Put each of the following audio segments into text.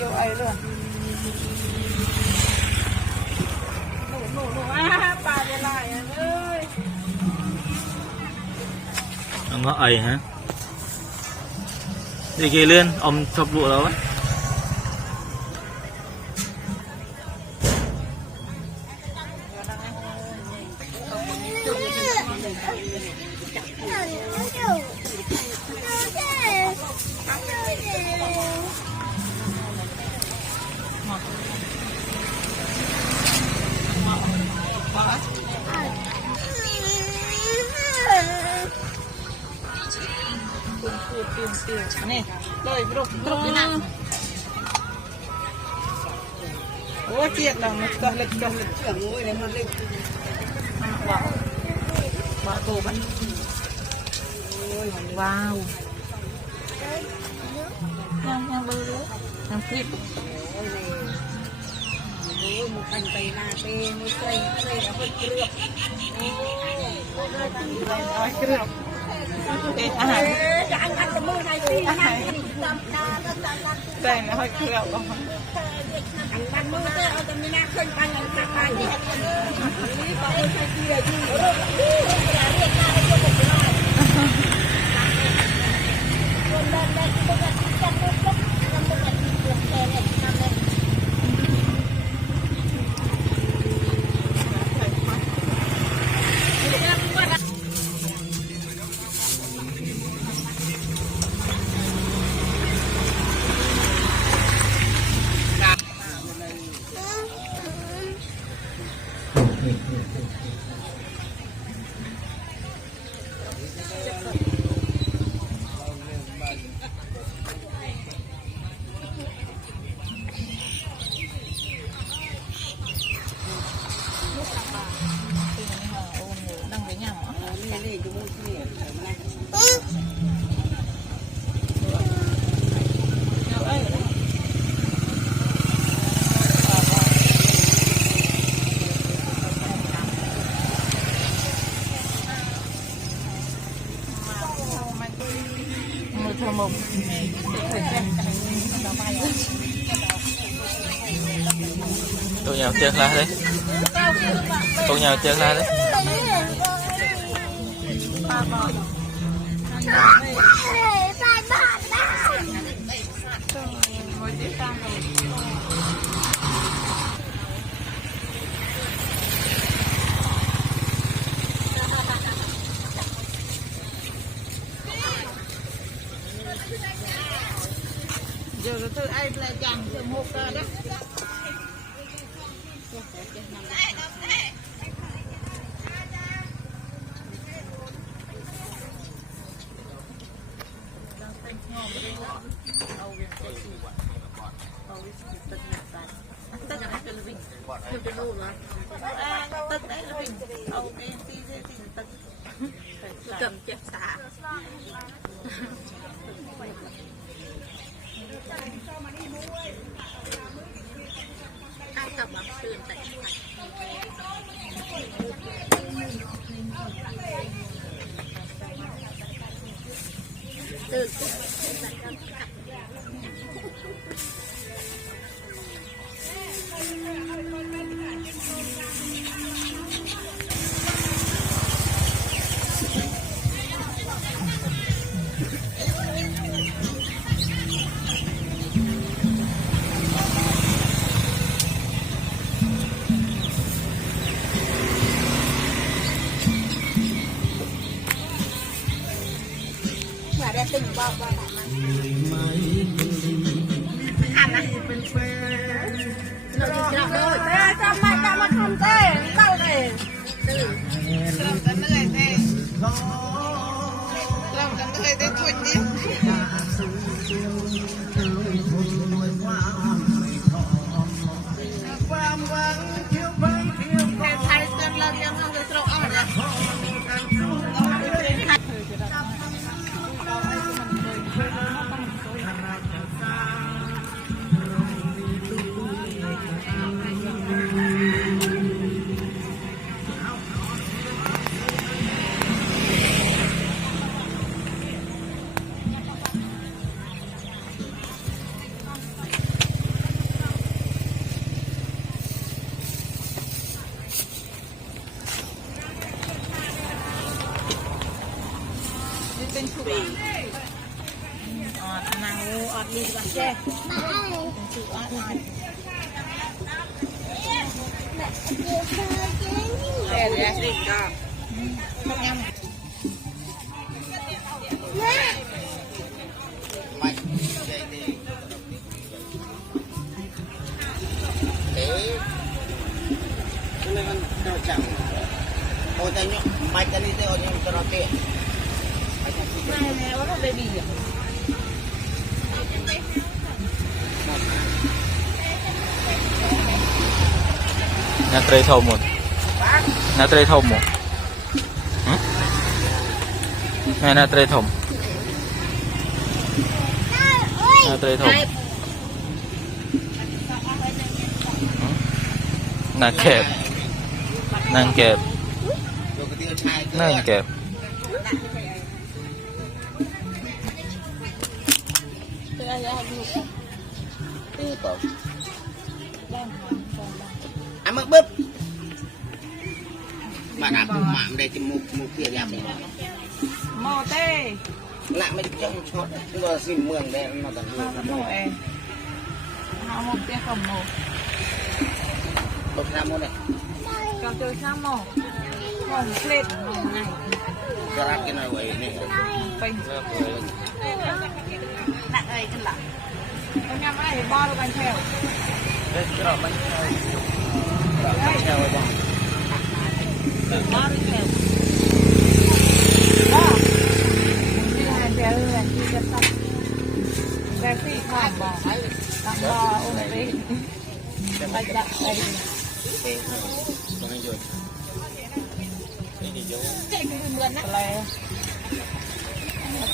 vô ai luôn nụ bà về lại ơi ngõ ấy hả đi kia lên ông chọc lụa đó này rồi rụp như nào ôi thiệt là một con lịch trưởng ngôi này một lịch bỏ cổ bắn wow nhang bơ nhang clip một cành cây na tê một cây là hơi cướp nói cướp anh có mưa này thì đây là hơi cướp không anh ban mưa thế ở trong Miền Khơi ban anh cắt bay đi có ơi sai kia chứ mồm tôi nhào chân ra đấy tôi nhào chân ra đấy giờ là tôi ai lại chẳng được một đó cầm chép xả cầm bằng sườn tại từ tình bao bao hẳn á nó chỉ chọn đôi cho mà không tê bao này từ làm tấn người thế thôi đi thay xem lần em không được trộn ở đây อดดีกว่าแจ้แต่เดี๋ยวสิก็ทำงานไม่ใจดีเอ๊ะนี่มันเจ้าจังโอ้แต่เนี่ยไม่จะนี่เจ้าเนี่ยจะรอเตะไม่ว่าเราเบบี้อ่ะนาเตยทอมหมดนาเตยทอมหมดแม่นาเตยทอมนาเตยทอมนางแกบนางแกบนางแกบอ่ะมึงบึ๊บมาด่าผมหมาไม่ได้จมูกเพี้ยยาไปหม้อเต้ละไม่จังช็อตตัวสิเมืองได้มาแต่ หม้อเองเอาหม้อเตี้ยกับหม้อ รถน้ำมันเลย เราเจอข้าวหม้อหม้อเล็ดไง จะรับกินอะไรนี่ ไปหนักอะไรกันล่ะเอางานอะไรบ้าเรากันแถว กรอบมันแช่ไว้บ้าง บ้าเราแถวบ้าที่ทานแถวเลยที่จะตัดแต่ที่ข้ามบ่อตักบ่ออุ้มไปไปดักไป เอ๊ะต้องให้หยุดนี่ดิโย่อะไร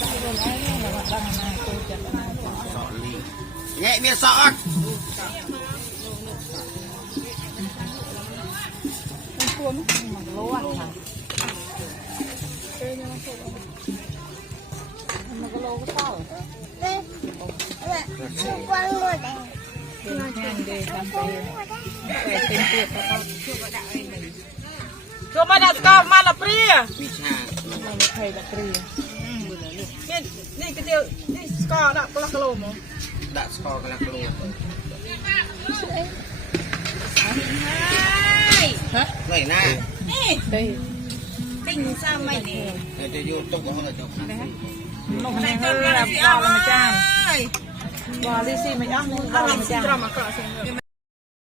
ตักโดนไอ้เนี่ยเราตั้งมาตัวจับมา สอนลีเงี้ยเมียสอน มันควรมันร้อนค่ะมันก็โลก็เศร้าเป็นแห้งดีทำไปเป็นเปียกแล้วก็ช่วยมาดัดก็มาละเปรี้ย วิชา มาละไทยละเปรี้ยนี่ก็เดียวนี่สกอร์ละปลักโลมั้ง ดัดสกอร์กันละกลัวฮะไม่น่า đây ติ้งซ้ำไม่เนี่ย จะอยู่ตรงหัวเลยจ้ะ một ngày hơn là bò là mà chan bò đi xì mà ănเอา bò หลั là ง mà สิ chan กรามากรอเสียง